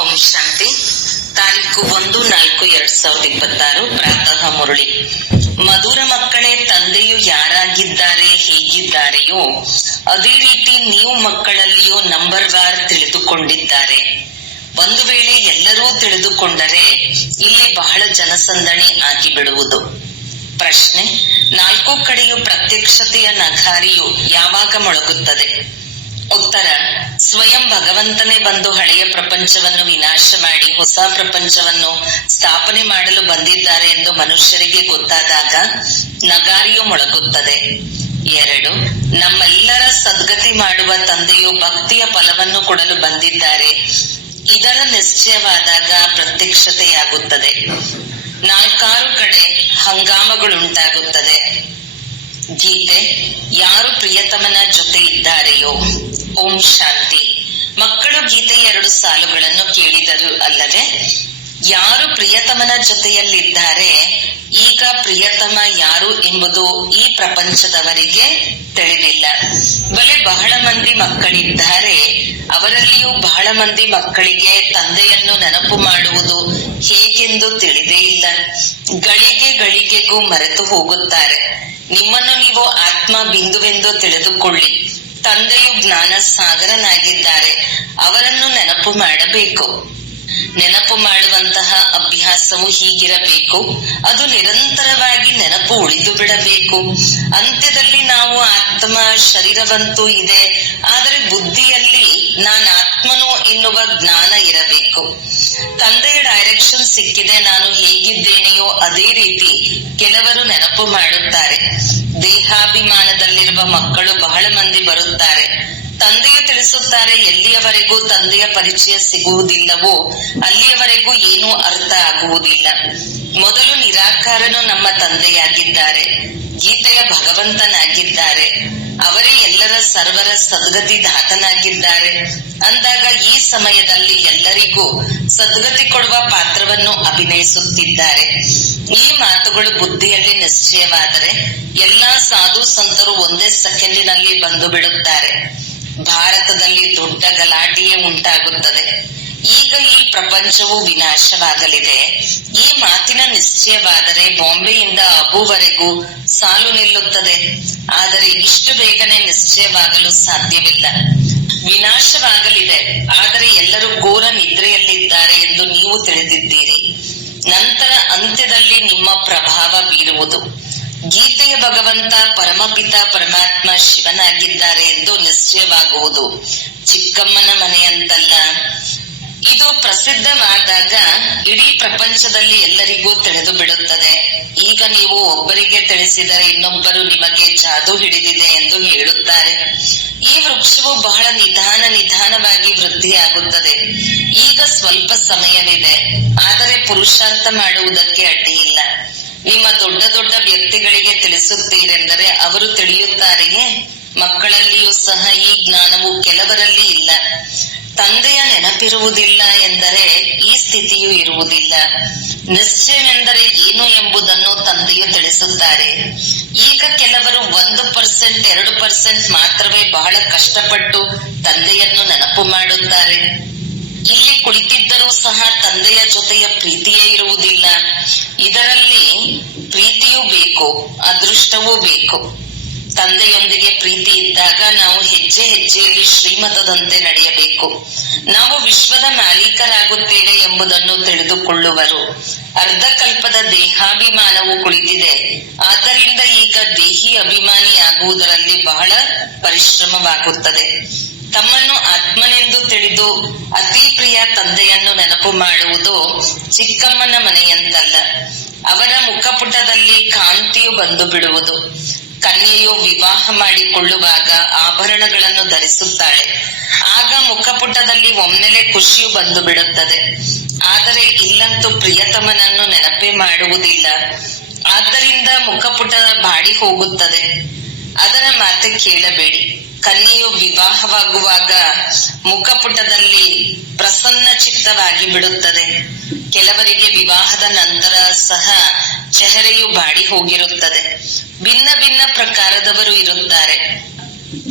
ಓಂ ಶಾಂತಿ. ತಾರೀಕು 1/4/2026 ಪ್ರಾತಃ ಮುರಳಿ. ಮಧುರ ಮಕ್ಕಳೇ, ತಂದೆಯು ಯಾರಾಗಿದ್ದಾರೆ, ಹೇಗಿದ್ದಾರೆಯೋ ಅದೇ ರೀತಿ ನೀವು ಮಕ್ಕಳಲ್ಲಿಯೂ ನಂಬರ್ ವಾರ್ ತಿಳಿದುಕೊಂಡಿದ್ದಾರೆ. ಒಂದು ವೇಳೆ ಎಲ್ಲರೂ ತಿಳಿದುಕೊಂಡರೆ ಇಲ್ಲಿ ಬಹಳ ಜನಸಂದಣಿ ಆಗಿಬಿಡುವುದು. ಪ್ರಶ್ನೆ: 4 ಕಡೆಯೂ ಪ್ರತ್ಯಕ್ಷತೆಯ ನಗಾರಿಯು ಯಾವಾಗ ಮೊಳಗುತ್ತದೆ? ಉತ್ತರ: ಸ್ವಯಂ ಭಗವಂತನೇ ಬಂದು ಹಳೆಯ ಪ್ರಪಂಚವನ್ನು ವಿನಾಶ ಮಾಡಿ ಹೊಸ ಪ್ರಪಂಚವನ್ನು ಸ್ಥಾಪನೆ ಮಾಡಲು ಬಂದಿದ್ದಾರೆ ಎಂದು ಮನುಷ್ಯರಿಗೆ ಗೊತ್ತಾದಾಗ ನಗಾರಿಯು ಮೊಳಗುತ್ತದೆ. 2. ನಮ್ಮೆಲ್ಲರ ಸದ್ಗತಿ ಮಾಡುವ ತಂದೆಯು ಭಕ್ತಿಯ ಫಲವನ್ನು ಕೊಡಲು ಬಂದಿದ್ದಾರೆ. ಇದರ ನಿಶ್ಚಯವಾದಾಗ ಪ್ರತ್ಯಕ್ಷತೆಯಾಗುತ್ತದೆ. 4 ಕಡೆ ಹಂಗಾಮಗಳುಂಟಾಗುತ್ತದೆ. ಗೀತೆ: ಯಾರು ಪ್ರಿಯತಮನ ಜೊತೆ ಇದ್ದಾರೆಯೋ. ಓಂ ಶಾಂತಿ. ಮಕ್ಕಳು ಗೀತೆಯ 2 ಸಾಲುಗಳನ್ನು ಕೇಳಿದರು ಅಲ್ಲವೇ? ಯಾರು ಪ್ರಿಯತಮನ ಜೊತೆಯಲ್ಲಿದ್ದಾರೆ, ಈಗ ಪ್ರಿಯತಮ ಯಾರು ಎಂಬುದು ಈ ಪ್ರಪಂಚದವರಿಗೆ ತಿಳಿದಿಲ್ಲ. ಬಹಳ ಮಂದಿ ಮಕ್ಕಳಿದ್ದಾರೆ, ಅವರಲ್ಲಿಯೂ ಬಹಳ ಮಂದಿ ಮಕ್ಕಳಿಗೆ ತಂದೆಯನ್ನು ನೆನಪು ಮಾಡುವುದು ಹೇಗೆಂದು ತಿಳಿದೇ ಇಲ್ಲ. ಗಳಿಗೆಗೂ ಮರೆತು ಹೋಗುತ್ತಾರೆ. ನಿಮ್ಮನ್ನು ನೀವು ಆತ್ಮ ಬಿಂದುವೆಂದು ತಿಳಿದುಕೊಳ್ಳಿ. ತಂದೆಯು ಜ್ಞಾನ ಸಾಗರನಾಗಿದ್ದಾರೆ, ಅವರನ್ನು ನೆನಪು ಮಾಡಬೇಕು. ನೆನಪು ಮಾಡುವಂತಹ ಅಭ್ಯಾಸವು ಹೀಗಿರಬೇಕು. ಅದು ನಿರಂತರವಾಗಿ ನೆನಪು ಉಳಿದು ಬಿಡಬೇಕು. ಅಂತ್ಯದಲ್ಲಿ ನಾವು ಆತ್ಮ ಶರೀರವಂತೂ ಇದೆ, ಆದರೆ ಬುದ್ಧಿಯಲ್ಲಿ ನಾನು ಆತ್ಮನು ಎನ್ನುವ ಜ್ಞಾನ ಇರಬೇಕು. ತಂದೆಯ ಡೈರೆಕ್ಷನ್ ಸಿಕ್ಕಿದೆ, ನಾನು ಹೇಗಿದ್ದೇನೆಯೋ ಅದೇ ರೀತಿ ಕೆಲವರು ನೆನಪು ಮಾಡುತ್ತಾರೆ. ದೇಹಾಭಿಮಾನದಲ್ಲಿರುವ ಮಕ್ಕಳು ಬಹಳ ಮಂದಿ ಬರುತ್ತಾರೆ. ತಂದೆಯು ತಿಳಿಸುತ್ತಾರೆ, ಎಲ್ಲಿಯವರೆಗೂ ತಂದೆಯ ಪರಿಚಯ ಸಿಗುವುದಿಲ್ಲವೋ ಅಲ್ಲಿಯವರೆಗೂ ಏನೂ ಅರ್ಥ ಆಗುವುದಿಲ್ಲ. ಮೊದಲು ನಿರಾಕಾರನು ನಮ್ಮ ತಂದೆಯಾಗಿದ್ದಾರೆ, ಗೀತೆಯ ಭಗವಂತನಾಗಿದ್ದಾರೆ. ಅವರೇ ಎಲ್ಲರ ಸರ್ವರ ಸದ್ಗತಿ ದಾತನಾಗಿದ್ದಾರೆ. ಅಂದಾಗ ಈ ಸಮಯದಲ್ಲಿ ಎಲ್ಲರಿಗೂ ಸದ್ಗತಿ ಕೊಡುವ ಪಾತ್ರವನ್ನು ಅಭಿನಯಿಸುತ್ತಿದ್ದಾರೆ. ಈ ಮಾತುಗಳು ಬುದ್ಧಿಯಲ್ಲಿ ನಿಶ್ಚಯವಾದರೆ ಎಲ್ಲಾ ಸಾಧು ಸಂತರು ಒಂದೇ ಸೆಕೆಂಡಿನಲ್ಲಿ ಬಂದು ಬಿಡುತ್ತಾರೆ. ಭಾರತದಲ್ಲಿ ದೊಡ್ಡ ಗಲಾಟೆಯೇ ಉಂಟಾಗುತ್ತದೆ. ಈಗ ಈ ಪ್ರಪಂಚವು ವಿನಾಶವಾಗಲಿದೆ. ಈ ಮಾತಿನ ನಿಶ್ಚಯವಾದರೆ ಬಾಂಬೆಯಿಂದ ಅಬುವರೆಗೂ ಸಾಲು ನಿಲ್ಲುತ್ತದೆ. ಆದರೆ ಇಷ್ಟು ಬೇಗನೆ ನಿಶ್ಚಯವಾಗಲು ಸಾಧ್ಯವಿಲ್ಲ. ವಿನಾಶವಾಗಲಿದೆ, ಆದರೆ ಎಲ್ಲರೂ ಘೋರ ನಿದ್ರೆಯಲ್ಲಿದ್ದಾರೆ ಎಂದು ನೀವು ತಿಳಿದಿದ್ದೀರಿ. ನಂತರ ಅಂತ್ಯದಲ್ಲಿ ನಿಮ್ಮ ಪ್ರಭಾವ ಬೀರುವುದು. ಗೀತೆಯ ಭಗವಂತ ಪರಮಪಿತ ಪರಮಾತ್ಮ ಶಿವನಾಗಿದ್ದಾರೆ ಎಂದು ನಿಶ್ಚಯವಾಗುವುದು. ಚಿಕ್ಕಮ್ಮನ ಮನೆಯಂತಲ್ಲ. ಇದು ಪ್ರಸಿದ್ಧವಾದಾಗ ಇಡೀ ಪ್ರಪಂಚದಲ್ಲಿ ಎಲ್ಲರಿಗೂ ತಿಳಿದು ಬಿಡುತ್ತದೆ. ಈಗ ನೀವು ಒಬ್ಬರಿಗೆ ತಿಳಿಸಿದರೆ ಇನ್ನೊಬ್ಬರು ನಿಮಗೆ ಜಾದೂ ಹಿಡಿದಿದೆ ಎಂದು ಹೇಳುತ್ತಾರೆ. ಈ ವೃಕ್ಷವು ಬಹಳ ನಿಧಾನವಾಗಿ ವೃದ್ಧಿಯಾಗುತ್ತದೆ. ಈಗ ಸ್ವಲ್ಪ ಸಮಯವಿದೆ, ಆದರೆ ಪುರುಷಾರ್ಥ ಮಾಡುವುದಕ್ಕೆ ಅಡ್ಡಿಯಿಲ್ಲ. ನಿಮ್ಮ ದೊಡ್ಡ ವ್ಯಕ್ತಿಗಳಿಗೆ ತಿಳಿಸುತ್ತೀರೆಂದರೆ ಅವರು ತಿಳಿಯುತ್ತಾರೆಯೇ? ಮಕ್ಕಳಲ್ಲಿಯೂ ಸಹ ಈ ಜ್ಞಾನವು ಕೆಲವರಲ್ಲಿ ಇಲ್ಲ. ತಂದೆಯ ನೆನಪಿರುವುದಿಲ್ಲ ಎಂದರೆ ಈ ಸ್ಥಿತಿಯೂ ಇರುವುದಿಲ್ಲ. ನಿಶ್ಚಯವೆಂದರೆ ಏನು ಎಂಬುದನ್ನು ತಂದೆಯು ತಿಳಿಸುತ್ತಾರೆ. ಈಗ ಕೆಲವರು 1%, 2% ಮಾತ್ರವೇ ಬಹಳ ಕಷ್ಟಪಟ್ಟು ತಂದೆಯನ್ನು ನೆನಪು ಮಾಡುತ್ತಾರೆ. ಇಲ್ಲಿ ಕುಳಿತಿದ್ದರೂ ಸಹ ತಂದೆಯ ಜೊತೆಯ ಪ್ರೀತಿಯೇ ಇರುವುದಿಲ್ಲ. ಇದರಲ್ಲಿ ಪ್ರೀತಿಯೂ ಬೇಕು, ಅದೃಷ್ಟವೂ ಬೇಕು. ತಂದೆಯೊಂದಿಗೆ ಪ್ರೀತಿ ಇದ್ದಾಗ ನಾವು ಹೆಜ್ಜೆಯಲ್ಲಿ ಶ್ರೀಮತದಂತೆ ನಡೆಯಬೇಕು. ನಾವು ವಿಶ್ವದ ಮಾಲೀಕರಾಗುತ್ತೇವೆ ಎಂಬುದನ್ನು ತಿಳಿದುಕೊಳ್ಳುವರು. ಅರ್ಧಕಲ್ಪದ ದೇಹಾಭಿಮಾನವು ಕುಳಿತಿದೆ. ಆದ್ದರಿಂದ ಈಗ ದೇಹಿ ಅಭಿಮಾನಿಯಾಗುವುದರಲ್ಲಿ ಬಹಳ ಪರಿಶ್ರಮವಾಗುತ್ತದೆ. ತಮ್ಮನ್ನು ಆತ್ಮನೆಂದು ತಿಳಿದು ಅತಿ ಪ್ರಿಯ ತಂದೆಯನ್ನು ನೆನಪು ಮಾಡುವುದು ಚಿಕ್ಕಮ್ಮನ ಮನೆಯಂತಲ್ಲ. ಅವರ ಮುಖಪುಟದಲ್ಲಿ ಕಾಂತಿಯು ಬಂದು ಬಿಡುವುದು. ಕನ್ಯೆಯು ವಿವಾಹ ಮಾಡಿಕೊಳ್ಳುವಾಗ ಆಭರಣಗಳನ್ನು ಧರಿಸುತ್ತಾಳೆ. ಆಗ ಮುಖಪುಟದಲ್ಲಿ ಒಮ್ಮೆಲೆ ಖುಷಿಯು ಬಂದು ಬಿಡುತ್ತದೆ. ಆದರೆ ಇಲ್ಲಂತೂ ಪ್ರಿಯತಮನನ್ನು ನೆನಪೇ ಮಾಡುವುದಿಲ್ಲ. ಆದ್ದರಿಂದ ಮುಖಪುಟ ಬಾಡಿ ಹೋಗುತ್ತದೆ. ಅದರ ಮಾತೆ ಕೇಳಬೇಡಿ. ಕನ್ಯೆಯು ವಿವಾಹವಾಗುವಾಗ ಮುಖಪುಟದಲ್ಲಿ ಪ್ರಸನ್ನ ಚಿತ್ತವಾಗಿ ಬಿಡುತ್ತದೆ. ಕೆಲವರಿಗೆ ವಿವಾಹದ ನಂತರ ಸಹ ಚೆಹರೆಯು ಬಾಡಿ ಹೋಗಿರುತ್ತದೆ. ಭಿನ್ನ ಪ್ರಕಾರದವರು ಇರುತ್ತಾರೆ.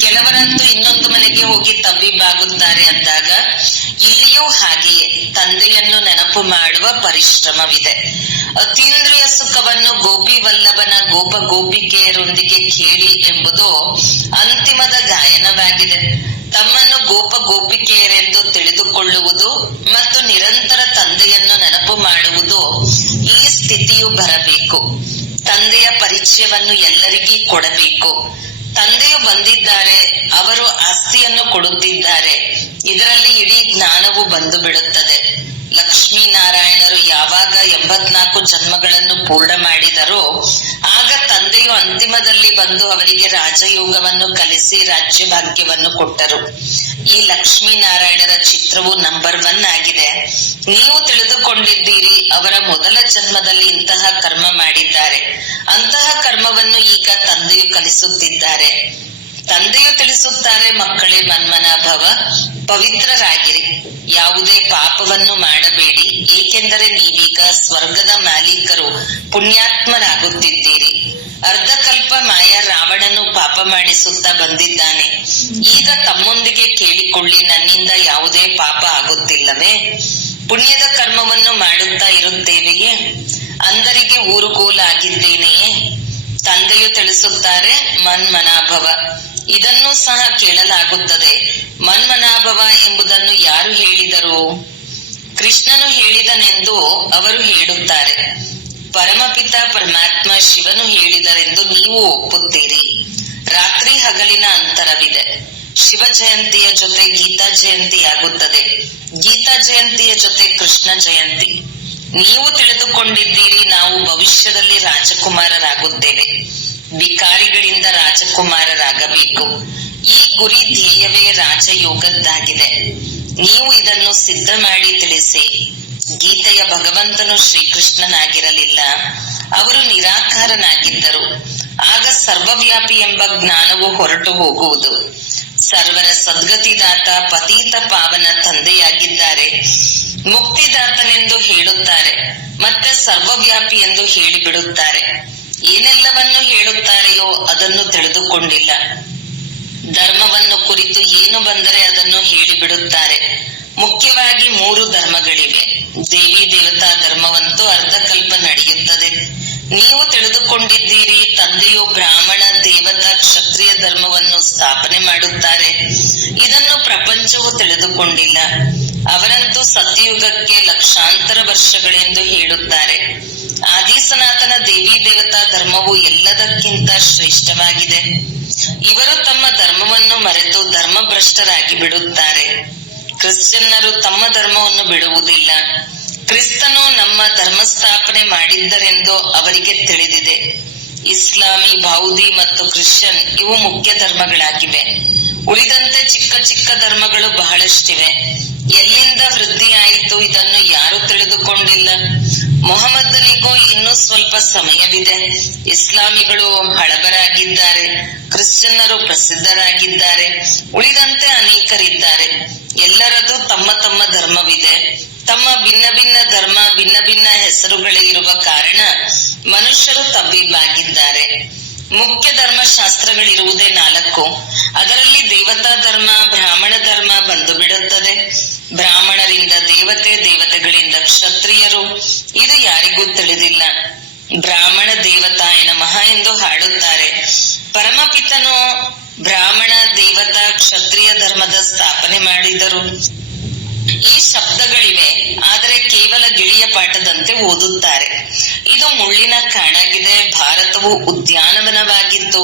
ಕೆಲವರಂತೂ ಇನ್ನೊಂದು ಮನೆಗೆ ಹೋಗಿ ತಬ್ಬಿಬ್ಬಾಗುತ್ತಾರೆ ಅಂದಾಗ ಇಲ್ಲಿಯೂ ಹಾಗೆಯೇ ತಂದೆಯನ್ನು ನೆನಪು ಮಾಡುವ ಪರಿಶ್ರಮವಿದೆ. ಅತೀಂದ್ರಿಯ ಸುಖವನ್ನು ಗೋಪಿ ವಲ್ಲಭನ ಗೋಪ ಗೋಪಿಕೆಯರೊಂದಿಗೆ ಕೇಳಿ ಎಂಬುದು ಅಂತಿಮದ ಗಾಯನವಾಗಿದೆ. ತಮ್ಮನ್ನು ಗೋಪ ಗೋಪಿಕೆಯರೆಂದು ತಿಳಿದುಕೊಳ್ಳುವುದು ಮತ್ತು ನಿರಂತರ ತಂದೆಯನ್ನು ನೆನಪು ಮಾಡುವುದು, ಈ ಸ್ಥಿತಿಯು ಬರಬೇಕು. ತಂದೆಯ ಪರಿಚಯವನ್ನು ಎಲ್ಲರಿಗೂ ಕೊಡಬೇಕು. ತಂದೆಯು ಬಂದಿದ್ದಾರೆ, ಅವರು ಆಸ್ತಿಯನ್ನು ಕೊಡುತ್ತಿದ್ದಾರೆ, ಇದರಲ್ಲಿ ಇಡೀ ಜ್ಞಾನವು ಬಂದು ಬಿಡುತ್ತದೆ. ಲಕ್ಷ್ಮೀನಾರಾಯಣರು ಯಾವಾಗ 84 ಜನ್ಮಗಳನ್ನು ಪೂರ್ಣ ಮಾಡಿದರೋ ಆಗ ತಂದೆಯು ಅಂತಿಮದಲ್ಲಿ ಬಂದು ಅವರಿಗೆ ರಾಜಯೋಗವನ್ನು ಕಲಿಸಿ ರಾಜ್ಯ ಭಾಗ್ಯವನ್ನು ಕೊಟ್ಟರು. ಈ ಲಕ್ಷ್ಮೀನಾರಾಯಣರ ಚಿತ್ರವು ನಂಬರ್ 1 ಆಗಿದೆ. ನೀವು ತಿಳಿದುಕೊಂಡಿದ್ದೀರಿ, ಅವರ ಮೊದಲ ಜನ್ಮದಲ್ಲಿ ಇಂತಹ ಕರ್ಮ ಮಾಡಿದ್ದಾರೆ. ಅಂತಹ ಕರ್ಮವನ್ನು ಈಗ ತಂದೆಯು ಕಲಿಸುತ್ತಿದ್ದಾರೆ. ತಂದೆಯು ತಿಳಿಸುತ್ತಾರೆ, ಮಕ್ಕಳೇ ಮನ್ಮನಾಭವ, ಪವಿತ್ರರಾಗಿರಿ, ಯಾವುದೇ ಪಾಪವನ್ನು ಮಾಡಬೇಡಿ, ಏಕೆಂದರೆ ನೀವೀಗ ಸ್ವರ್ಗದ ಮಾಲೀಕರು, ಪುಣ್ಯಾತ್ಮರಾಗುತ್ತಿದ್ದೀರಿ. ಅರ್ಧಕಲ್ಪ ಮಾಯ ರಾವಣನು ಪಾಪ ಮಾಡಿಸುತ್ತಾ ಬಂದಿದ್ದಾನೆ. ಈಗ ತಮ್ಮೊಂದಿಗೆ ಕೇಳಿಕೊಳ್ಳಿ, ನನ್ನಿಂದ ಯಾವುದೇ ಪಾಪ ಆಗುತ್ತಿಲ್ಲವೇ? ಪುಣ್ಯದ ಕರ್ಮವನ್ನು ಮಾಡುತ್ತಾ ಇರುತ್ತೇವೆಯೇ? ಅಂದರಿಗೆ ಊರುಗೋಲಾಗಿದ್ದೇನೆಯೇ? ತಂದೆಯು ತಿಳಿಸುತ್ತಾರೆ, ಮನ್ಮನಾಭವ. ಇದನ್ನೂ ಸಹ ಕೇಳಲಾಗುತ್ತದೆ. ಮನ್ಮನಾಭವ ಎಂಬುದನ್ನು ಯಾರು ಹೇಳಿದರು? ಕೃಷ್ಣನು ಹೇಳಿದನೆಂದು ಅವರು ಹೇಳುತ್ತಾರೆ. ಪರಮಪಿತ ಪರಮಾತ್ಮ ಶಿವನು ಹೇಳಿದರೆಂದು ನೀವು ಒಪ್ಪುತ್ತೀರಿ. ರಾತ್ರಿ ಹಗಲಿನ ಅಂತರವಿದೆ. ಶಿವ ಜಯಂತಿಯ ಜೊತೆ ಗೀತಾ ಜಯಂತಿ ಆಗುತ್ತದೆ. ಗೀತಾ ಜಯಂತಿಯ ಜೊತೆ ಕೃಷ್ಣ ಜಯಂತಿ. ನೀವು ತಿಳಿದುಕೊಂಡಿದ್ದೀರಿ, ನಾವು ಭವಿಷ್ಯದಲ್ಲಿ ರಾಜಕುಮಾರರಾಗುತ್ತೇವೆ. ಭಿಕಾರಿಗಳಿಂದ ರಾಜಕುಮಾರರಾಗಬೇಕು. ಈ ಗುರಿ ಧ್ಯೇಯವೇ ರಾಜಯೋಗದ್ದಾಗಿದೆ. ನೀವು ಇದನ್ನು ಸಿದ್ಧ ಮಾಡಿ ತಿಳಿಸಿ. ಗೀತೆಯ ಭಗವಂತನು ಶ್ರೀಕೃಷ್ಣನಾಗಿರಲಿಲ್ಲ, ಅವರು ನಿರಾಕಾರನಾಗಿದ್ದರು. ಆಗ ಸರ್ವವ್ಯಾಪಿ ಎಂಬ ಜ್ಞಾನವು ಹೊರಟು ಹೋಗುವುದು. ಸರ್ವರ ಸದ್ಗತಿದಾತ ಪತೀತ ಪಾವನ ತಂದೆಯಾಗಿದ್ದಾರೆ. ಮುಕ್ತಿದಾತನೆಂದು ಹೇಳುತ್ತಾರೆ, ಮತ್ತೆ ಸರ್ವವ್ಯಾಪಿ ಎಂದು ಹೇಳಿಬಿಡುತ್ತಾರೆ. ಏನೆಲ್ಲವನ್ನು ಹೇಳುತ್ತಾರೆಯೋ ಅದನ್ನು ತಿಳಿದುಕೊಂಡಿಲ್ಲ. ಧರ್ಮವನ್ನು ಕುರಿತು ಏನು ಬಂದರೆ ಅದನ್ನು ಹೇಳಿಬಿಡುತ್ತಾರೆ. ಮುಖ್ಯವಾಗಿ 3 ಧರ್ಮಗಳಿವೆ. ದೇವಿ ದೇವತಾ ಧರ್ಮವಂತೂ ಅರ್ಧಕಲ್ಪ ನಡೆಯುತ್ತದೆ. ನೀವು ತಿಳಿದುಕೊಂಡಿದ್ದೀರಿ, ತಂದೆಯು ಬ್ರಾಹ್ಮಣ, ದೇವತಾ, ಕ್ಷತ್ರಿಯ ಧರ್ಮವನ್ನು ಸ್ಥಾಪನೆ ಮಾಡುತ್ತಾರೆ. ಇದನ್ನು ಪ್ರಪಂಚವು ತಿಳಿದುಕೊಂಡಿಲ್ಲ. ಅವರಂತೂ ಸತ್ಯಯುಗಕ್ಕೆ ಲಕ್ಷಾಂತರ ವರ್ಷಗಳೆಂದು ಹೇಳುತ್ತಾರೆ. ಆದಿ ಸನಾತನ ದೇವಿ ದೇವತಾ ಧರ್ಮವು ಎಲ್ಲದಕ್ಕಿಂತ ಶ್ರೇಷ್ಠವಾಗಿದೆ. ಇವರು ತಮ್ಮ ಧರ್ಮವನ್ನು ಮರೆತು ಧರ್ಮಭ್ರಷ್ಟರಾಗಿ ಬಿಡುತ್ತಾರೆ. ಕ್ರಿಶ್ಚಿಯನ್ನರು ತಮ್ಮ ಧರ್ಮವನ್ನು ಬಿಡುವುದಿಲ್ಲ. ಕ್ರಿಸ್ತನು ನಮ್ಮ ಧರ್ಮ ಸ್ಥಾಪನೆ ಮಾಡಿದ್ದರೆಂದು ಅವರಿಗೆ ತಿಳಿದಿದೆ. ಇಸ್ಲಾಮಿ, ಬೌದ್ಧಿ ಮತ್ತು ಕ್ರಿಶ್ಚಿಯನ್ ಇವು ಮುಖ್ಯ ಧರ್ಮಗಳಾಗಿವೆ. ಉಳಿದಂತೆ ಚಿಕ್ಕ ಚಿಕ್ಕ ಧರ್ಮಗಳು ಬಹಳಷ್ಟಿವೆ. ಎಲ್ಲಿಂದ ವೃದ್ಧಿಯಾಯಿತು ಇದನ್ನು ಯಾರು ತಿಳಿದುಕೊಂಡಿಲ್ಲ. ಮೊಹಮ್ಮದನಿಗೂ ಇನ್ನೂ ಸ್ವಲ್ಪ ಸಮಯವಿದೆ. ಇಸ್ಲಾಮಿಗಳು ಹಳಬರಾಗಿದ್ದಾರೆ, ಕ್ರಿಶ್ಚಿಯನ್ನರು ಪ್ರಸಿದ್ಧರಾಗಿದ್ದಾರೆ, ಉಳಿದಂತೆ ಅನೇಕರಿದ್ದಾರೆ. ಎಲ್ಲರದು ತಮ್ಮ ತಮ್ಮ ಧರ್ಮವಿದೆ. ತಮ್ಮ ಭಿನ್ನ ಭಿನ್ನ ಧರ್ಮ, ಭಿನ್ನ ಭಿನ್ನ ಹೆಸರುಗಳೇ ಇರುವ ಕಾರಣ ಮನುಷ್ಯರು ತಬ್ಬಿಬ್ಬಾಗಿದ್ದಾರೆ. ಮುಖ್ಯ ಧರ್ಮಶಾಸ್ತ್ರಗಳಿರುವುದೇ 4. ಅದರಲ್ಲಿ ದೇವತಾ ಧರ್ಮ, ಬ್ರಾಹ್ಮಣ ಧರ್ಮ ಬಂದು ಬಿಡುತ್ತದೆ. ಬ್ರಾಹ್ಮಣರಿಂದ ದೇವತೆ, ದೇವತೆಗಳಿಂದ ಕ್ಷತ್ರಿಯರು. ಇದು ಯಾರಿಗೂ ತಿಳಿದಿಲ್ಲ. ಬ್ರಾಹ್ಮಣ ದೇವತಾಯ ನಮಃ ಎಂದು ಹಾಡುತ್ತಾರೆ. ಪರಮಪಿತನು ಬ್ರಾಹ್ಮಣ, ದೇವತಾ, ಕ್ಷತ್ರಿಯ ಧರ್ಮದ ಸ್ಥಾಪನೆ ಮಾಡಿದರು. ಈ ಶಬ್ದಗಳಿವೆ, ಆದರೆ ಕೇವಲ ಗಿಳಿಯ ಪಾಠದಂತೆ ಓದುತ್ತಾರೆ. ಇದು ಮುಳ್ಳಿನ ಕಾಡಾಗಿದೆ. ಭಾರತವು ಉದ್ಯಾನವನವಾಗಿತ್ತು.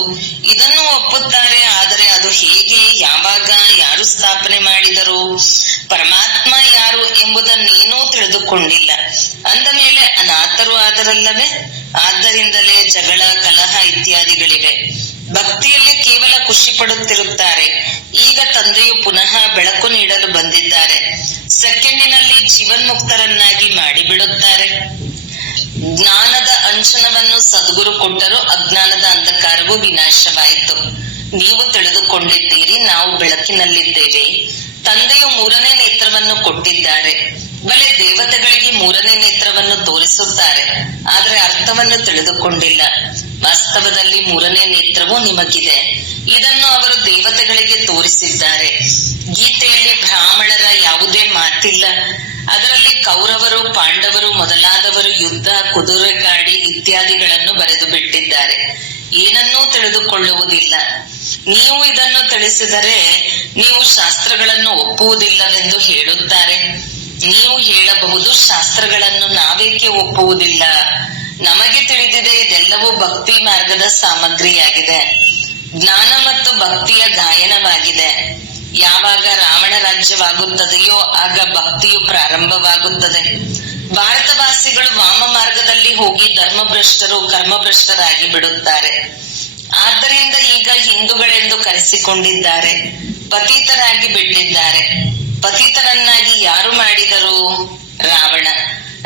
ಇದನ್ನು ಒಪ್ಪುತ್ತಾರೆ. ಆದರೆ ಅದು ಹೇಗೆ, ಯಾವಾಗ, ಯಾರು ಸ್ಥಾಪನೆ ಮಾಡಿದರು, ಪರಮಾತ್ಮ ಯಾರು ಎಂಬುದನ್ನೇನೂ ತಿಳಿದುಕೊಂಡಿಲ್ಲ. ಅಂದ ಮೇಲೆ ಅನಾಥರು ಆದರಲ್ಲವೇ? ಆದ್ದರಿಂದಲೇ ಜಗಳ, ಕಲಹ ಇತ್ಯಾದಿಗಳಿವೆ. ಭಕ್ತಿಯಲ್ಲಿ ಕೇವಲ ಖುಷಿ ಪಡುತ್ತಿರುತ್ತಾರೆ. ಈಗ ತಂದೆಯು ಪುನಃ ಬೆಳಕು ನೀಡಲು ಬಂದಿದ್ದಾರೆ. ಸೆಕೆಂಡಿನಲ್ಲಿ ಜೀವನ್ಮುಕ್ತರನ್ನಾಗಿ ಮಾಡಿಬಿಡುತ್ತಾರೆ. ಜ್ಞಾನದ ಅಂಶನವನ್ನು ಸದ್ಗುರು ಕೊಟ್ಟರು. ಅಜ್ಞಾನದ ಅಂಧಕಾರವು ವಿನಾಶವಾಯಿತು. ನೀವು ತಿಳಿದುಕೊಂಡಿದ್ದೀರಿ, ನಾವು ಬೆಳಕಿನಲ್ಲಿದ್ದೇವೆ. ತಂದೆಯು 3ನೇ ನೇತ್ರವನ್ನು ಕೊಟ್ಟಿದ್ದಾರೆ. ಬಲೆ ದೇವತೆಗಳಿಗೆ 3ನೇ ನೇತ್ರವನ್ನು ತೋರಿಸುತ್ತಾರೆ, ಆದರೆ ಅರ್ಥವನ್ನು ತಿಳಿದುಕೊಂಡಿಲ್ಲ. ವಾಸ್ತವದಲ್ಲಿ ಮೂರನೇ ನೇತ್ರವೂ ನಿಮಗಿದೆ. ಇದನ್ನು ಅವರು ದೇವತೆಗಳಿಗೆ ತೋರಿಸಿದ್ದಾರೆ. ಗೀತೆಯಲ್ಲಿ ಬ್ರಾಹ್ಮಣರ ಯಾವುದೇ ಮಾತಿಲ್ಲ. ಅದರಲ್ಲಿ ಕೌರವರು, ಪಾಂಡವರು ಮೊದಲಾದವರು ಯುದ್ಧ, ಕುದುರೆಗಾಡಿ ಇತ್ಯಾದಿಗಳನ್ನು ಬರೆದು ಬಿಟ್ಟಿದ್ದಾರೆ. ಏನನ್ನೂ ತಿಳಿದುಕೊಳ್ಳುವುದಿಲ್ಲ. ನೀವು ಇದನ್ನು ತಿಳಿಸಿದರೆ ನೀವು ಶಾಸ್ತ್ರಗಳನ್ನು ಒಪ್ಪುವುದಿಲ್ಲವೆಂದು ಹೇಳುತ್ತಾರೆ. ನೀವು ಹೇಳಬಹುದು, ಶಾಸ್ತ್ರಗಳನ್ನು ನಾವೇಕೆ ಒಪ್ಪುವುದಿಲ್ಲ? ನಮಗೆ ತಿಳಿದಿದೆ, ಇದೆಲ್ಲವೂ ಭಕ್ತಿ ಮಾರ್ಗದ ಸಾಮಗ್ರಿಯಾಗಿದೆ. ಜ್ಞಾನ ಮತ್ತು ಭಕ್ತಿಯ ಗಾಯನವಾಗಿದೆ. ಯಾವಾಗ ರಾವಣ ರಾಜ್ಯವಾಗುತ್ತದೆಯೋ ಆಗ ಭಕ್ತಿಯು ಪ್ರಾರಂಭವಾಗುತ್ತದೆ. ಭಾರತವಾಸಿಗಳು ವಾಮ ಮಾರ್ಗದಲ್ಲಿ ಹೋಗಿ ಧರ್ಮಭ್ರಷ್ಟರು, ಕರ್ಮಭ್ರಷ್ಟರಾಗಿ ಬಿಡುತ್ತಾರೆ. ಆದ್ದರಿಂದ ಈಗ ಹಿಂದೂಗಳೆಂದು ಕರೆಸಿಕೊಂಡಿದ್ದಾರೆ. ಪತಿತರಾಗಿ ಬಿಟ್ಟಿದ್ದಾರೆ. ಪತಿತರನ್ನಾಗಿ ಯಾರು ಮಾಡಿದರು? ರಾವಣ.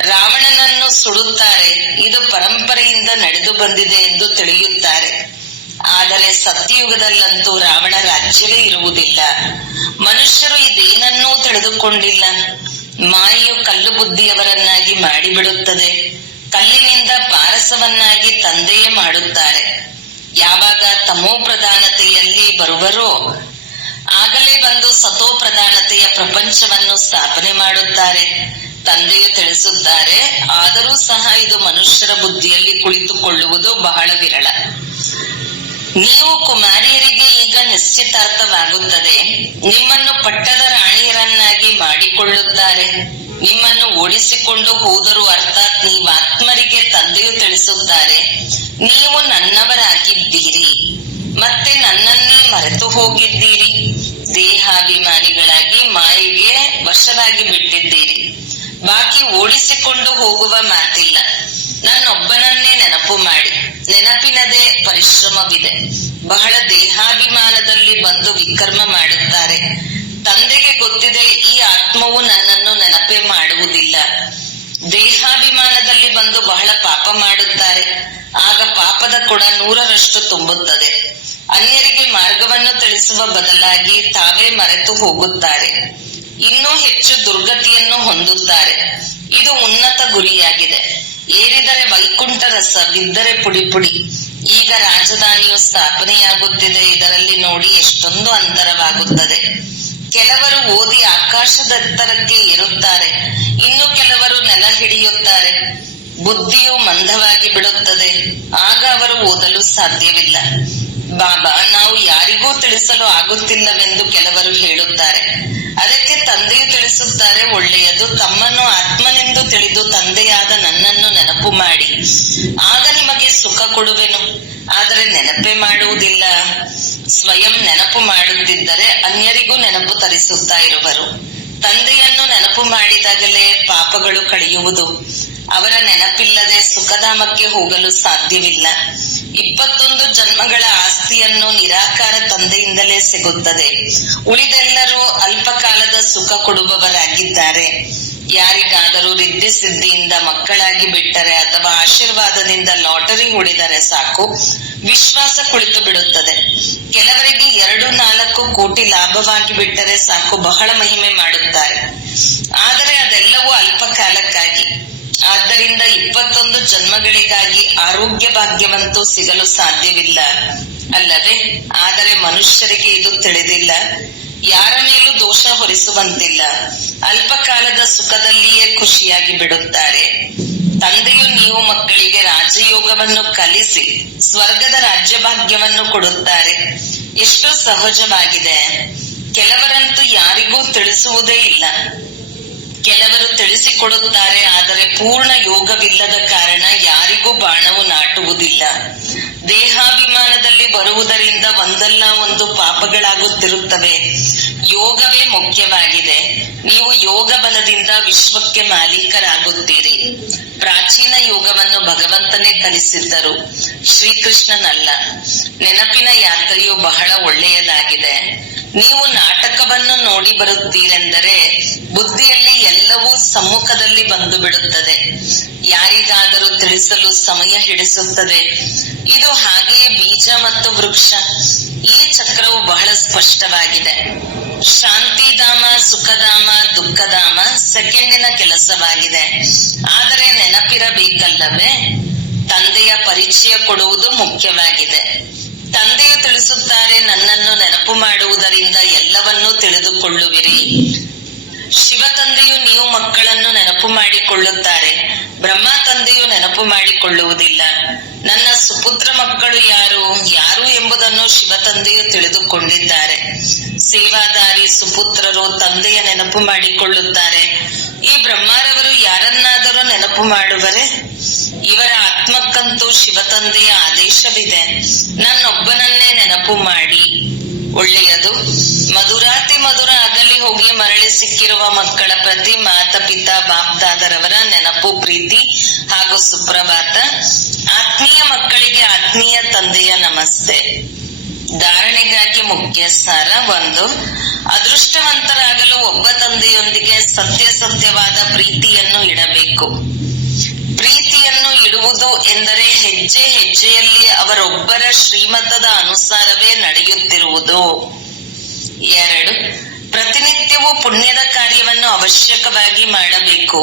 ರಾವಣನನ್ನು ಸುಡುತ್ತಾರೆ. ಇದು ಪರಂಪರೆಯಿಂದ ನಡೆದು ಬಂದಿದೆ ಎಂದು ತಿಳಿಯುತ್ತಾರೆ. ಆದರೆ ಸತ್ಯಯುಗದಲ್ಲಂತೂ ರಾವಣ ರಾಜ್ಯವೇ ಇರುವುದಿಲ್ಲ. ಮನುಷ್ಯರು ಇದೇನನ್ನೂ ತಿಳಿದುಕೊಂಡಿಲ್ಲ. ಮಾಯೆಯು ಕಲ್ಲು ಬುದ್ಧಿಯವರನ್ನಾಗಿ ಮಾಡಿಬಿಡುತ್ತದೆ. ಕಲ್ಲಿನಿಂದ ಪಾರಸವನ್ನಾಗಿ ತಂದೆಯೇ ಮಾಡುತ್ತಾರೆ. ಯಾವಾಗ ತಮೋ ಪ್ರಧಾನತೆಯಲ್ಲಿ ಬರುವರೋ ಆಗಲೇ ಬಂದು ಸತೋ ಪ್ರಧಾನತೆಯ ಪ್ರಪಂಚವನ್ನು ಸ್ಥಾಪನೆ ಮಾಡುತ್ತಾರೆ. ತಂದೆಯು ತಿಳಿಸುತ್ತಾರೆ, ಆದರೂ ಸಹ ಇದು ಮನುಷ್ಯರ ಬುದ್ಧಿಯಲ್ಲಿ ಕುಳಿತುಕೊಳ್ಳುವುದು ಬಹಳ ವಿರಳ. ನೀವು ಕುಮಾರಿಯರಿಗೆ ಈಗ ನಿಶ್ಚಿತಾರ್ಥವಾಗುತ್ತದೆ. ನಿಮ್ಮನ್ನು ಪಟ್ಟದ ರಾಣಿಯರನ್ನಾಗಿ ಮಾಡಿಕೊಳ್ಳುತ್ತಾರೆ. ನಿಮ್ಮನ್ನು ಓಡಿಸಿಕೊಂಡು ಹೋದರು, ಅರ್ಥಾತ್ ನೀವಾತ್ಮರಿಗೆ ತಂದೆಯು ತಿಳಿಸುತ್ತಾರೆ, ನೀವು ನನ್ನವರಾಗಿದ್ದೀರಿ, ಮತ್ತೆ ನನ್ನನ್ನೇ ಮರೆತು ಹೋಗಿದ್ದೀರಿ. ದೇಹಾಭಿಮಾನಿಗಳಾಗಿ ಮಾಯೆಗೆ ವಶವಾಗಿ ಬಿಟ್ಟಿದ್ದೀರಿ. ಬಾಕಿ ಓಡಿಸಿಕೊಂಡು ಹೋಗುವ ಮಾತಿಲ್ಲ. ನನ್ನೊಬ್ಬನನ್ನೇ ನೆನಪು ಮಾಡಿ. ನೆನಪಿನದೇ ಪರಿಶ್ರಮವಿದೆ. ಬಹಳ ದೇಹಾಭಿಮಾನದಲ್ಲಿ ಬಂದು ವಿಕರ್ಮ ಮಾಡುತ್ತಾರೆ. ತಂದೆಗೆ ಗೊತ್ತಿದೆ, ಈ ಆತ್ಮವು ನನ್ನನ್ನು ನೆನಪೇ ಮಾಡುವುದಿಲ್ಲ. ದೇಹಾಭಿಮಾನದಲ್ಲಿ ಬಂದು ಬಹಳ ಪಾಪ ಮಾಡುತ್ತಾರೆ. ಆಗ ಪಾಪದ ಕೊಡ 100ರಷ್ಟು ತುಂಬುತ್ತದೆ. ಅನ್ಯರಿಗೆ ಮಾರ್ಗವನ್ನು ತಿಳಿಸುವ ಬದಲಾಗಿ ತಾವೇ ಮರೆತು ಹೋಗುತ್ತಾರೆ. ಇನ್ನೂ ಹೆಚ್ಚು ದುರ್ಗತಿಯನ್ನು ಹೊಂದುತ್ತಾರೆ. ಇದು ಉನ್ನತ ಗುರಿಯಾಗಿದೆ. ಏರಿದರೆ ವೈಕುಂಠ ರಸ, ಬಿದ್ದರೆ ಪುಡಿ ಪುಡಿ. ಈಗ ರಾಜಧಾನಿಯು ಸ್ಥಾಪನೆಯಾಗುತ್ತಿದೆ. ಇದರಲ್ಲಿ ನೋಡಿ ಎಷ್ಟೊಂದು ಅಂತರವಾಗುತ್ತದೆ. ಕೆಲವರು ಓದಿ ಆಕಾಶದೆತ್ತರಕ್ಕೆ ಏರುತ್ತಾರೆ. ಇನ್ನು ಕೆಲವರು ನೆಲ ಹಿಡಿಯುತ್ತಾರೆ. ಬುದ್ಧಿಯು ಮಂದವಾಗಿ ಬಿಡುತ್ತದೆ. ಆಗ ಅವರು ಓದಲು ಸಾಧ್ಯವಿಲ್ಲ. ಬಾಬಾ, ನಾವು ಯಾರಿಗೂ ತಿಳಿಸಲು ಆಗುತ್ತಿಲ್ಲವೆಂದು ಕೆಲವರು ಹೇಳುತ್ತಾರೆ. ಅದಕ್ಕೆ ತಂದೆಯು ತಿಳಿಸುತ್ತಾರೆ, ಒಳ್ಳೆಯದು. ತಮ್ಮನ್ನು ಆತ್ಮನೆಂದು ತಿಳಿದು ತಂದೆಯಾದ ನನ್ನನ್ನು ನೆನಪು ಮಾಡಿ. ಆಗ ನಿಮಗೆ ಸುಖ ಕೊಡುವೆನು. ಆದರೆ ನೆನಪೇ ಮಾಡುವುದಿಲ್ಲ. ಸ್ವಯಂ ನೆನಪು ಮಾಡುತ್ತಿದ್ದರೆ ಅನ್ಯರಿಗೂ ನೆನಪು ತರಿಸುತ್ತಾ ಇರುವರು. ತಂದೆಯನ್ನು ನೆನಪು ಮಾಡಿದಾಗಲೇ ಪಾಪಗಳು ಕಳೆಯುವುದು. ಅವರ ನೆನಪಿಲ್ಲದೆ ಸುಖಧಾಮಕ್ಕೆ ಹೋಗಲು ಸಾಧ್ಯವಿಲ್ಲ. 21 ಜನ್ಮಗಳ ಆಸ್ತಿಯನ್ನು ನಿರಾಕಾರ ತಂದೆಯಿಂದಲೇ ಸಿಗುತ್ತದೆ. ಉಳಿದೆಲ್ಲರೂ ಅಲ್ಪಕಾಲದ ಸುಖ ಕೊಡುವವರಾಗಿದ್ದಾರೆ. ಯಾರಿಗಾದರೂ ರಿದ್ಧಿ ಸಿದ್ಧಿಯಿಂದ ಮಕ್ಕಳಾಗಿ ಬಿಟ್ಟರೆ ಅಥವಾ ಆಶೀರ್ವಾದದಿಂದ ಲಾಟರಿ ಹೊಡೆದರೆ ಸಾಕು, ವಿಶ್ವಾಸ ಕುಳಿತು ಬಿಡುತ್ತದೆ. ಕೆಲವರಿಗೆ 2-4 ಕೋಟಿ ಲಾಭವಾಗಿ ಬಿಟ್ಟರೆ ಸಾಕು, ಬಹಳ ಮಹಿಮೆ ಮಾಡುತ್ತಾರೆ. ಆದರೆ ಅದೆಲ್ಲವೂ ಅಲ್ಪ ಕಾಲಕ್ಕಾಗಿ. ಆದ್ದರಿಂದ 21 ಜನ್ಮಗಳಿಗಾಗಿ ಆರೋಗ್ಯ ಭಾಗ್ಯವಂತೂ ಸಿಗಲು ಸಾಧ್ಯವಿಲ್ಲ ಅಲ್ಲವೇ? ಆದರೆ ಮನುಷ್ಯರಿಗೆ ಇದು ತಿಳಿದಿಲ್ಲ. ಯಾರ ಮೇಲೂ ದೋಷ ಹೊರಿಸುವಂತಿಲ್ಲ. ಅಲ್ಪಕಾಲದ ಸುಖದಲ್ಲಿಯೇ ಖುಷಿಯಾಗಿ ಬಿಡುತ್ತಾರೆ. ತಂದೆಯು ನೀವು ಮಕ್ಕಳಿಗೆ ರಾಜಯೋಗವನ್ನು ಕಲಿಸಿ ಸ್ವರ್ಗದ ರಾಜ್ಯಭಾಗ್ಯವನ್ನು ಕೊಡುತ್ತಾರೆ. ಎಷ್ಟು ಸಹಜವಾಗಿದೆ. ಕೆಲವರಂತೂ ಯಾರಿಗೂ ತಿಳಿಸುವುದೇ ಇಲ್ಲ. ಕೆಲವರು ತಿಳಿಸಿಕೊಡುತ್ತಾರೆ, ಆದರೆ ಪೂರ್ಣ ಯೋಗವಿಲ್ಲದ ಕಾರಣ ಯಾರಿಗೂ ಬಾಣವು ನಾಟುವುದಿಲ್ಲ. ದೇಹಾಭಿಮಾನದಲ್ಲಿ ಬರುವುದರಿಂದ ಒಂದಲ್ಲ ಒಂದು ಪಾಪಗಳಾಗುತ್ತಿರುತ್ತವೆ. ಯೋಗವೇ ಮುಖ್ಯವಾಗಿದೆ. ನೀವು ಯೋಗ ಬಲದಿಂದ ವಿಶ್ವಕ್ಕೆ ಮಾಲೀಕರಾಗುತ್ತೀರಿ. ಪ್ರಾಚೀನ ಯೋಗವನ್ನು ಭಗವಂತನೇ ಕಲಿಸಿದ್ದರು, ಶ್ರೀಕೃಷ್ಣನಲ್ಲ. ನೆನಪಿನ ಯಾತ್ರೆಯು ಬಹಳ ಒಳ್ಳೆಯದಾಗಿದೆ. ನೀವು ನಾಟಕವನ್ನು ನೋಡಿ ಬರುತ್ತೀರೆಂದರೆ ಬುದ್ಧಿಯಲ್ಲಿ ಎಲ್ಲವೂ ಸಮ್ಮುಖದಲ್ಲಿ ಬಂದು ಬಿಡುತ್ತದೆ. ಯಾರಿಗಾದರೂ ತಿಳಿಸಲು ಸಮಯ ಹಿಡಿಸುತ್ತದೆ. ಇದು ಹಾಗೆಯೇ ಬೀಜ ಮತ್ತು ವೃಕ್ಷ. ಈ ಚಕ್ರವು ಬಹಳ ಸ್ಪಷ್ಟವಾಗಿದೆ. ಶಾಂತಿಧಾಮ, ಸುಖಧಾಮ, ದುಃಖಧಾಮ ಸೆಕೆಂಡಿನ ಕೆಲಸವಾಗಿದೆ. ಆದರೆ ನೆನಪಿರಬೇಕಲ್ಲವೇ? ತಂದೆಯ ಪರಿಚಯ ಕೊಡುವುದು ಮುಖ್ಯವಾಗಿದೆ. ತಂದೆಯು ತಿಳಿಸುತ್ತಾರೆ, ನನ್ನನ್ನು ನೆನಪು ಮಾಡುವುದರಿಂದ ಎಲ್ಲವನ್ನೂ ತಿಳಿದುಕೊಳ್ಳುವಿರಿ. ಶಿವ ತಂದೆಯು ನೀವು ಮಕ್ಕಳನ್ನು ನೆನಪು ಮಾಡಿಕೊಳ್ಳುತ್ತಾರೆ, ಬ್ರಹ್ಮ ತಂದೆಯು ನೆನಪು ಮಾಡಿಕೊಳ್ಳುವುದಿಲ್ಲ. ನನ್ನ ಸುಪುತ್ರ ಮಕ್ಕಳು ಯಾರು ಎಂಬುದನ್ನು ಶಿವ ತಂದೆಯು ತಿಳಿದುಕೊಂಡಿದ್ದಾರೆ. ಸೇವಾದಾರಿ ಸುಪುತ್ರರು ತಂದೆಯ ನೆನಪು ಮಾಡಿಕೊಳ್ಳುತ್ತಾರೆ. ಈ ಬ್ರಹ್ಮರವರು ಯಾರನ್ನಾದರೂ ನೆನಪು ಮಾಡುವರೆ? ಇವರ ಆತ್ಮಕ್ಕಂತೂ ಶಿವ ತಂದೆಯ ಆದೇಶವಿದೆ, ನನ್ನೊಬ್ಬನನ್ನೇ ನೆನಪು ಮಾಡಿ. ಒಳ್ಳೆಯದು. ಮಧುರಾತಿ ಮಧುರ ಅಗಲಿ ಹೋಗಿ ಮರಳಿ ಸಿಕ್ಕಿರುವ ಮಕ್ಕಳ ಪ್ರತಿ ಮಾತಾಪಿತಾ ಬಾಪ್ದಾದರವರ ನೆನಪು, ಪ್ರೀತಿ ಹಾಗೂ ಸುಪ್ರಭಾತ. ಆತ್ಮೀಯ ಮಕ್ಕಳಿಗೆ ಆತ್ಮೀಯ ತಂದೆಯ ನಮಸ್ತೆ. ಧಾರಣೆಗಾಗಿ ಮುಖ್ಯ ಸಾರ. 1. ಅದೃಷ್ಟವಂತರಾಗಲು ಒಬ್ಬ ತಂದೆಯೊಂದಿಗೆ ಸತ್ಯವಾದ ಪ್ರೀತಿಯನ್ನು ಇಡಬೇಕು. ಪ್ರೀತಿಯನ್ನು ಇಡುವುದು ಎಂದರೆ ಹೆಜ್ಜೆ ಹೆಜ್ಜೆಯಲ್ಲಿ ಅವರೊಬ್ಬರ ಶ್ರೀಮತದ ಅನುಸಾರವೇ ನಡೆಯುತ್ತಿರುವುದು. 2. ಪ್ರತಿನಿತ್ಯವೂ ಪುಣ್ಯದ ಕಾರ್ಯವನ್ನು ಅವಶ್ಯಕವಾಗಿ ಮಾಡಬೇಕು.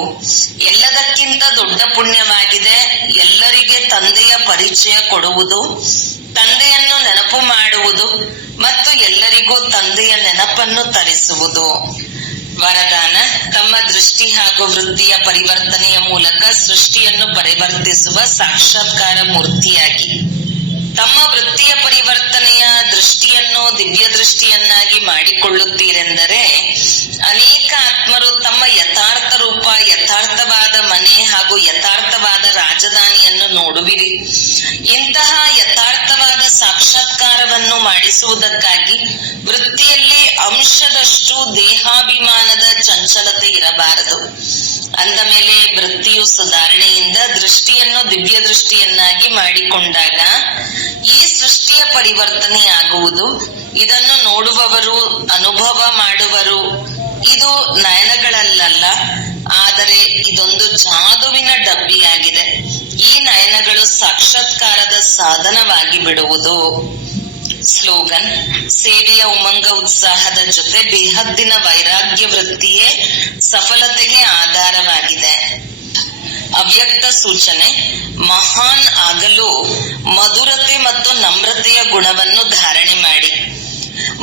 ಎಲ್ಲದಕ್ಕಿಂತ ದೊಡ್ಡ ಪುಣ್ಯವಾಗಿದೆ ಎಲ್ಲರಿಗೆ ತಂದೆಯ ಪರಿಚಯ ಕೊಡುವುದು, ತಂದೆಯನ್ನು ನೆನಪು ಮಾಡುವುದು ಮತ್ತು ಎಲ್ಲರಿಗೂ ತಂದೆಯ ನೆನಪನ್ನು ತರಿಸುವುದು. ವರದಾನ. ತಮ್ಮ ದೃಷ್ಟಿ ಹಾಗೂ ವೃತ್ತಿಯ ಪರಿವರ್ತನೆಯ ಮೂಲಕ ಸೃಷ್ಟಿಯನ್ನು ಪರಿವರ್ತಿಸುವ ಸಾಕ್ಷಾತ್ಕಾರ ಮೂರ್ತಿಯಾಗಿ ತಮ್ಮ ವೃತ್ತಿಯ ಪರಿವರ್ತನೆಯ ದೃಷ್ಟಿಯನ್ನು ದಿವ್ಯ ದೃಷ್ಟಿಯನ್ನಾಗಿ ಮಾಡಿಕೊಳ್ಳುತ್ತೀರೆಂದರೆ ಅನೇಕ ಆತ್ಮರು ತಮ್ಮ ಯಥಾರ್ಥ ರೂಪ, ಯಥಾರ್ಥವಾದ ಮನೆ ಹಾಗೂ ಯಥಾರ್ಥವಾದ ರಾಜಧಾನಿಯನ್ನು ನೋಡುವಿರಿ. ಇಂತಹ ಯಥಾರ್ಥವಾದ ಸಾಕ್ಷಾತ್ಕಾರವನ್ನು ಮಾಡಿಸುವುದಕ್ಕಾಗಿ ವೃತ್ತಿಯಲ್ಲಿ ಅಂಶದಷ್ಟು ದೇಹಾಭಿಮಾನದ ಚಂಚಲತೆ ಇರಬಾರದು. ಅಂದ ಮೇಲೆ ವೃತ್ತಿಯು ಸುಧಾರಣೆಯಿಂದ ದೃಷ್ಟಿಯನ್ನು ದಿವ್ಯ ದೃಷ್ಟಿಯನ್ನಾಗಿ ಮಾಡಿಕೊಂಡಾಗ ಈ ಸೃಷ್ಟಿಯ ಪರಿವರ್ತನೆಯಾಗುವುದು. ಇದನ್ನು ನೋಡುವವರು, ಅನುಭವ ಮಾಡುವರು. ಇದು ನಯನಗಳಲ್ಲ, ಆದರೆ ಇದೊಂದು ಜಾದುವಿನ ಡಬ್ಬಿಯಾಗಿದೆ. ಈ ನಯನಗಳು ಸಾಕ್ಷಾತ್ಕಾರದ ಸಾಧನವಾಗಿ ಬಿಡುವುದು. ಸ್ಲೋಗನ್. ಸೇವೆಯ ಉಮಂಗ ಉತ್ಸಾಹದ ಜೊತೆ ಬೇಹದ್ದಿನ ವೈರಾಗ್ಯ ವೃತ್ತಿಯೇ ಸಫಲತೆಗೆ ಆಧಾರವಾಗಿದೆ. ಅವ್ಯಕ್ತ ಸೂಚನೆ. ಮಹಾನ್ ಆಗಲು ಮಧುರತೆ ಮತ್ತು ನಮ್ರತೆಯ ಗುಣವನ್ನು ಧಾರಣೆ ಮಾಡಿ.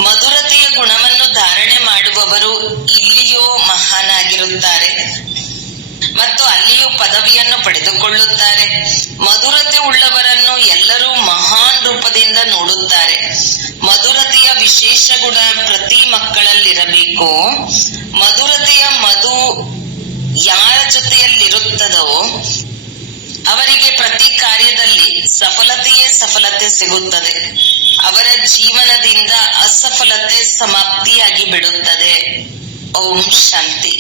ಮಧುರತೆಯ ಗುಣವನ್ನು ಧಾರಣೆ ಮಾಡುವವರು ಇಲ್ಲಿಯೂ ಮಹಾನಾಗಿರುತ್ತಾರೆ ಮತ್ತು ಅಲ್ಲಿಯೂ ಪದವಿಯನ್ನು ಪಡೆದುಕೊಳ್ಳುತ್ತಾರೆ. ಮಧುರತೆ ಉಳ್ಳವರನ್ನು ಎಲ್ಲರೂ ಮಹಾನ್ ರೂಪದಿಂದ ನೋಡುತ್ತಾರೆ. ಮಧುರತೆಯ ವಿಶೇಷ ಗುಣ ಪ್ರತಿ ಮಕ್ಕಳಲ್ಲಿರಬೇಕು. ಮಧುರತೆಯ ಮಧು ಯಾರ ಜೊತೆಯಲ್ಲಿರುತ್ತದೋ ಅವರಿಗೆ ಪ್ರತಿ ಕಾರ್ಯದಲ್ಲಿ ಸಫಲತೆಯೇ ಸಫಲತೆ ಸಿಗುತ್ತದೆ. ಅವರ ಜೀವನದಿಂದ ಅಸಫಲತೆ ಸಮಾಪ್ತಿಯಾಗಿ ಬಿಡುತ್ತದೆ. ಓಂ ಶಾಂತಿ.